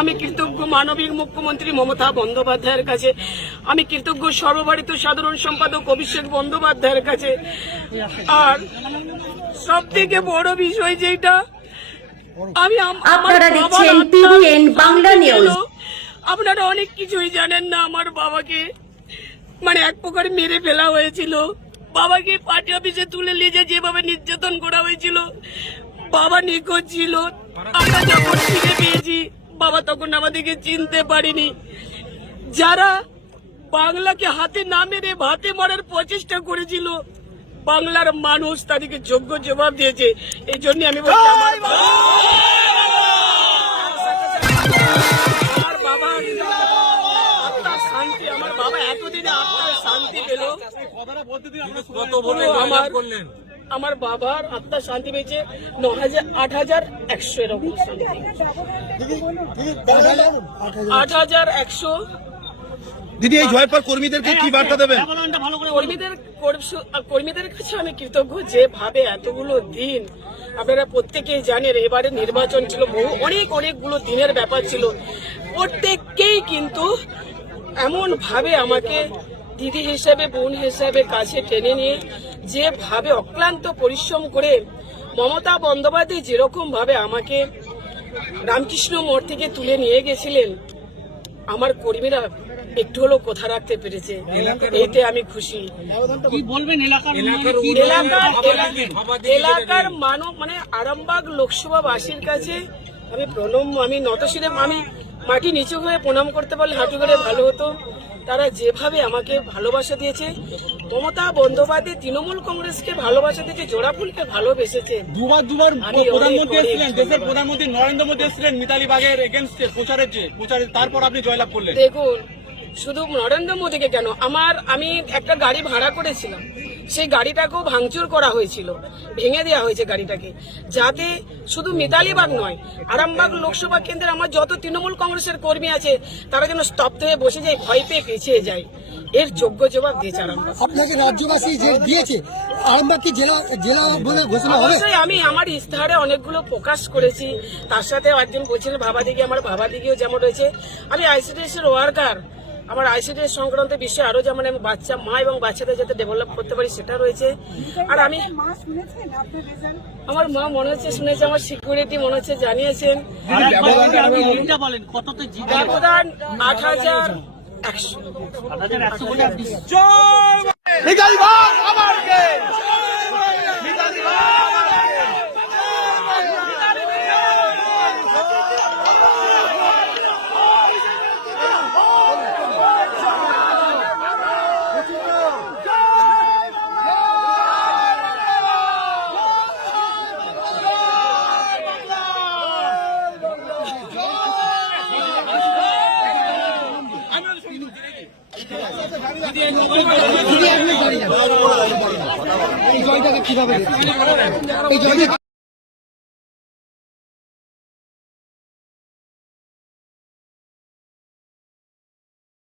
আমি কৃতজ্ঞ মানবিক মুখ্যমন্ত্রী মমতা বন্দ্যোপাধ্যায়ের কাছে। আমি কৃতজ্ঞ সর্বভারতীয় সাধারণ সম্পাদক অভিষেক বন্দ্যোপাধ্যায়ের কাছে। আর সব থেকে বড় বিষয় যেটা আমি আপনারা দেখছেন বাংলা নিউজ। আপনারা অনেক কিছুই জানেন না আমার বাবাকে। মানে এক প্রকার মেরে ফেলা হয়েছিল। বাবাকে পার্টি অফিসে তুলে নিয়ে যে যেভাবে নির্যাতন করা হয়েছিল বাবা নিখোঁজ ছিল। আমরা যখন ফিরে পেয়েছি বাবা তখন আমাদেরকে চিনতে পারিনি। যারা বাংলাকে হাতে না মেরে ভাতে মারার প্রচেষ্টা করেছিল বাংলার মানুষ তাদেরকে যোগ্য জবাব দিয়েছে। এই জন্য আমি বলছি আমার বাবা আত্মার শান্তি আমার বাবা এতদিনে আত্মার শান্তি পেল। কত বলে আমার করলেন। আমার বাবার আত্মা শান্তি পেয়েছে ন হাজার আট হাজার একশো এরকম আট হাজার একশো। দিদি এই জয়পাল কর্মীদেরকে কি বার্তা দেবেন? কর্মীদের কর্ম- কর্মীদের কাছে আমি কৃতজ্ঞ যেভাবে এতগুলো দিন আপনারা প্রত্যেকেই জানেন এবারে নির্বাচন ছিল বহু অনেক অনেকগুলো দিনের ব্যাপার ছিল। প্রত্যেককেই কিন্তু এমন ভাবে আমাকে দিদি হিসেবে বোন হিসেবে কাছে টেনে নিয়ে যেভাবে অক্লান্ত পরিশ্রম করে মমতা বন্দ্যোপাধ্যায় যেরকম ভাবে আমাকে রামকৃষ্ণ মোড় থেকে তুলে নিয়ে গেছিলেন আমার কর্মীরা একটু হলেও কথা রাখতে পেরেছে। এতে আমি খুশি। এলাকার মানব মানে আরামবাগ লোকসভাবাসীর কাছে আমি প্রণম আমি নতশিরে আমি মাটি নিচু হয়ে প্রণাম করতে পারলে হাঁটু করে ভালো হতো। তারা যেভাবে আমাকে ভালোবাসা দিয়েছে মমতা বন্দ্যোপাধ্যায় তৃণমূল কংগ্রেসকে ভালোবাসা দিয়েছে জোড়াফুলকে ভালোবেসেছে। দুবার দুবার প্রধানমন্ত্রী এসেছিলেন দেশের প্রধানমন্ত্রী নরেন্দ্র মোদী এসেছিলেন মিতালি বাগের এগেনস্টে প্রচারের যে প্রচারে তারপর আপনি জয়লাভ করলেন। দেখুন শুধু নরেন্দ্র মোদীকে কেন আমার আমি একটা গাড়ি ভাড়া করেছিলাম। সেই গাড়িটাকেও ভাঙচুর করা হয়েছিল ভেঙে দেওয়া হয়েছে গাড়িটাকে। যাতে শুধু মিতালিবাগ নয় আরামবাগ লোকসভা কেন্দ্রে আমার যত তৃণমূল কংগ্রেসের কর্মী আছে তারা যেন স্তব্ধ হয়ে বসে যায় ভয় পেয়ে পিছিয়ে যায়। এর যোগ্য জবাব দিয়েছে আরামবাগ। আপনাকে রাজ্যবাসী যে দিয়েছে আরামবাগ জেলা জেলা বলে ঘোষণা হবে? অবশ্যই আমি আমার ইস্তাহারে অনেকগুলো প্রকাশ করেছি। তার সাথে একজন বলছিলেন ভাবা দিঘি আমার ভাবা দিঘিও যেমন রয়েছে। আমি আইসিডিএস এর ওয়ার্কার আমার আইসিডিএস সংক্রান্ত বিষয়ে আরও যেমন আমি বাচ্চা মা এবং বাচ্চাদের যাতে ডেভেলপ করতে পারি সেটা রয়েছে। আর আমি আমার মা মনে হচ্ছে শুনেছে আমার সিকিউরিটি মনে হচ্ছে জানিয়েছেন। ব্যবধান আট হাজার একশো। এই জয়টাকে কীভাবে? এই জয়টা